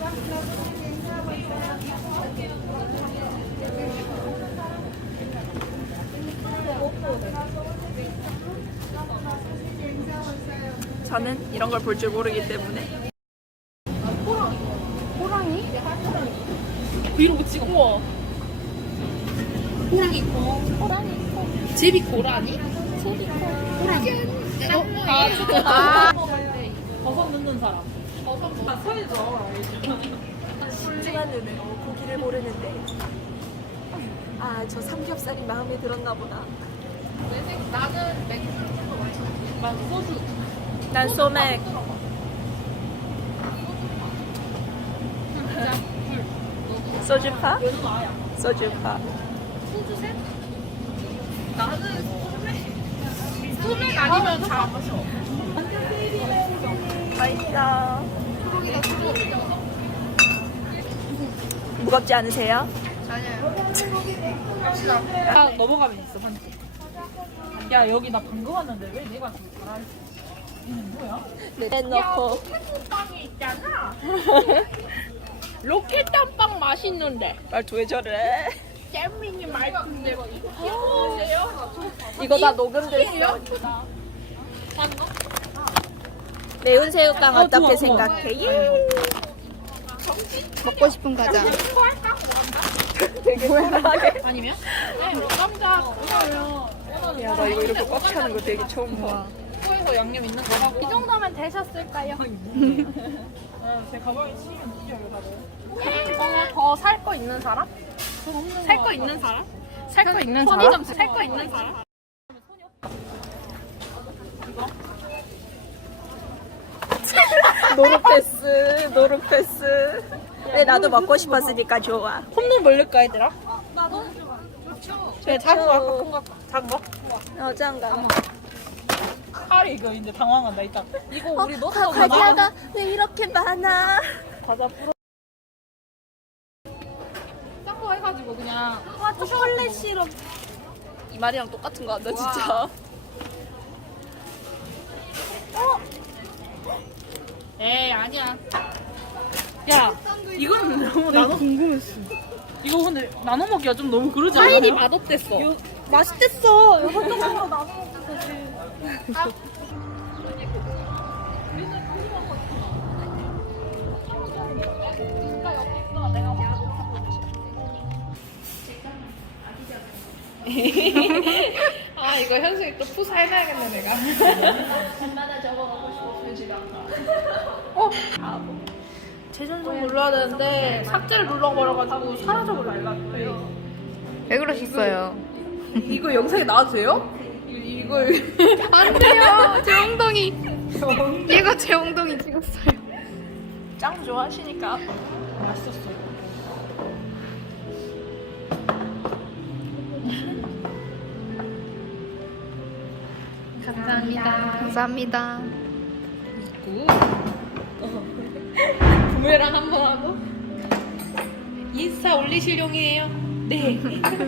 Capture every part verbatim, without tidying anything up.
저는 이런 걸 볼 줄 모르기 때문에. 호랑이? 호랑이? 브이로그 찍어. 우와. 호랑이 코. 호랑이 코. 제비 고라니? 제비 코. 호랑이. 어? 아, 진짜. 아. 버섯 넣는 사람. 버섯 뭐? 아, 서해죠. 신중한 눈으로 고기를 고르는데, 아, 저 삼겹살이 마음에 들었나 보다. 나는 맥주. 난 소주. 난 소맥. 소주파? 얘는 아야. 소주파. 소주 셋? 나는 소맥. 소맥 아니면 잘 안 마셔. 맛있어. 초록이다, 초록. 무겁지 않으세요? 아, 넘어가면 있어, 한 개. 야, 여기 나 방금 왔는데 왜 내가 좀 잘할지? 얘는 뭐야? 내놓고. 빵이 있잖아. 로켓 땀빵 맛있는데. 말도 왜 저래? 잼민이 말인데 이거 귀여우세요? 이거 다 녹음됐어. 딴 거? 매운 새우깡 어, 어떻게 좋아, 좋아. 생각해? 예. 먹고 싶은 과자. 되게 불안하게. 아니면? 네, 뭐 깜짝 왜냐면 야, 나 이거 이렇게 꽉 차는 거 되게 처음 봐. 코에서 양념 있는 거 하고. 이 정도면 되셨을까요? 네, 제 가방에 치면 뒤져요 다들. 더 살 거 있는 사람? 살 거 있는 사람? 살 거 있는 편의점 사람? 살 거 있는 사람? 노루패스, 노루패스. 왜 나도 먹고 싶었으니까 좋아. 홈런 벌릴까 얘들아? 나도. 제 작은 거 할까? 큰 거 할까? 작은 거? 어, 짱가. 칼이 이거 이제 당황한다 이따. 이거 우리 어, 넣었어. 과- 과자가 왜 이렇게 많아? 과자 풀어. 짠거 해가지고 그냥. 와, 초콜릿 시럽. 이 말이랑 똑같은 거 같다, 진짜. 에이 아니야. 야 이건 너무 나눠 궁금했어. 이거 근데 나눠 먹기가 좀 너무 그러지 않아요? 파일이 맛없댔어. 요, 맛있댔어. 이거 혼자 먹으러 나눠 아 이거 현수이 또 푸사 해놔야겠네 내가. 얼마나 적어가고 싶어, 편집 안 가. 어? 재전송 눌러야 되는데 삭제를 눌러버려가지고 사라져버려요. 왜 그러셨어요? 이거 영상에 나와도 돼요? 이거 이거 안 돼요. 제 엉덩이. 얘가 제 엉덩이 찍었어요. 짱 좋아하시니까. 맛있었어요. 감사합니다. 감사합니다. 부메랑 한 번 하고 인스타 올리실 용이에요? 네.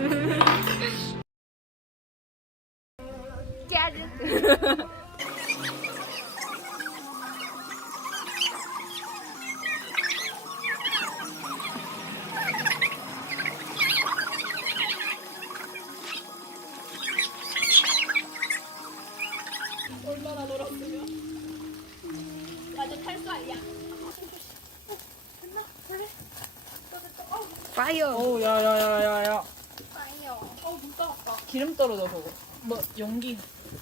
얼마나 놀았으면. 완전 탈수아이야. 파이어. 어우 야야야야야. 파이어. 기름 떨어져 저거. 뭐 연기.